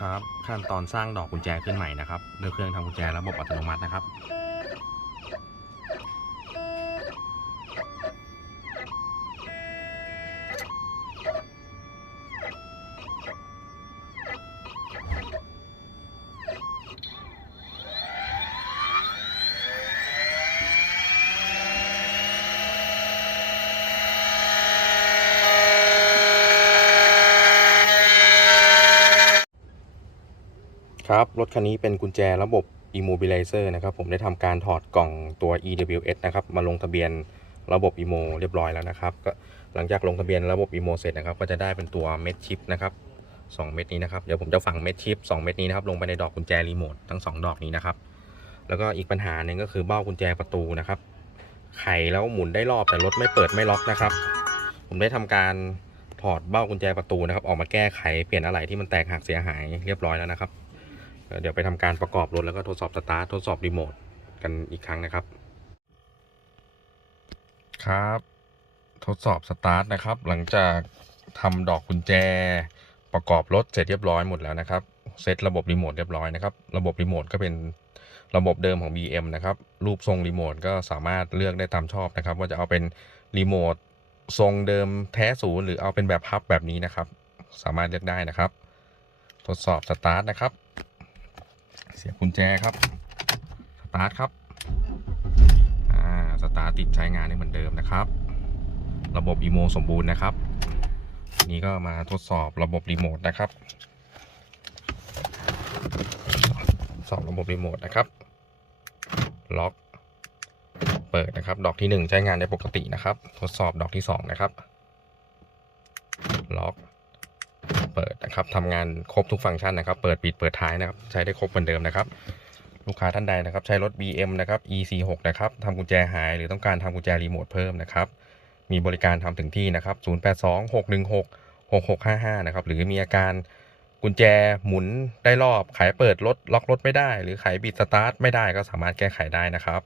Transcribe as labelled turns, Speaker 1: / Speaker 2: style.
Speaker 1: ครับขั้นตอนสร้างดอกกุญแจขึ้นใหม่นะครับด้วยเครื่องทำกุญแจระบบอัตโนมัตินะครับ ครับรถคันนี้เป็นกุญแจระบบ Immobilizer นะครับผมได้ทำการถอดกล่องตัว EWS นะครับมาลงทะเบียนระบบ Imo เรียบร้อยแล้วนะครับก็หลังจากลงทะเบียนระบบ Imo เสร็จนะครับ ก็จะได้เป็นตัวเม็ดชิปนะครับ2เม็ดนี้นะครับเดี๋ยวผมจะฝังเม็ดชิป2เม็ดนี้นะครับลงไปในดอกกุญแจรีโมททั้ง 2 ดอกนี้นะครับแล้วก็อีกปัญหาหนึ่งก็คือเบ้ากุญแจประตูนะครับ ไขแล้วหมุนได้รอบแต่รถไม่เปิดไม่ล็อกนะครับ ผมได้ทำการถอดเบ้ากุญแจประตูนะครับ ออกมาแก้ไขเปลี่ยนอะไหล่ที่มันแตกหักเสียหายเรียบร้อยแล้วนะครับ เดี๋ยวไปทำการประกอบรถแล้วก็ทดสอบสตาร์ททดสอบรีโมทกันอีกครั้งนะครับ ครับ ทดสอบสตาร์ทนะครับ หลังจากทำดอกกุญแจประกอบรถเสร็จเรียบร้อยหมดแล้วนะครับเซตระบบรีโมทเรียบร้อยนะครับ ระบบรีโมทก็เป็นระบบเดิมของ BM นะครับ รูปทรงรีโมทก็สามารถเลือกได้ตามชอบนะครับ ว่าจะเอาเป็นรีโมททรงเดิมแท้ศูนย์หรือเอาเป็นแบบพับแบบนี้นะครับ สามารถเลือกได้นะครับ ทดสอบสตาร์ทนะครับ เสียบกุญแจครับ สตาร์ทครับ อ่า สตาร์ทติดใช้งานได้เหมือนเดิมนะครับ ระบบอีโมสมบูรณ์นะครับ นี้ก็มาทดสอบระบบรีโมทนะครับ สอบระบบรีโมทนะครับ ล็อก เปิดนะครับ ดอกที่ 1 ใช้งานได้ปกตินะครับ ทดสอบดอกที่ 2 นะครับ ล็อก เปิดนะครับทำงานครบทุกฟังก์ชันนะครับ เปิดปิดเปิดท้ายนะครับ ใช้ได้ครบเหมือนเดิมนะครับลูกค้าท่านใดนะครับ ใช้รถ BM นะครับ EC6 นะครับทำกุญแจหายหรือต้องการทำกุญแจรีโมทเพิ่มนะครับ มีบริการทำถึงที่นะครับ 0826166655 นะครับ หรือมีอาการกุญแจหมุนได้รอบ ขายเปิดรถล็อกรถไม่ได้ หรือขายบิดสตาร์ทไม่ได้ก็สามารถแก้ไขได้นะครับ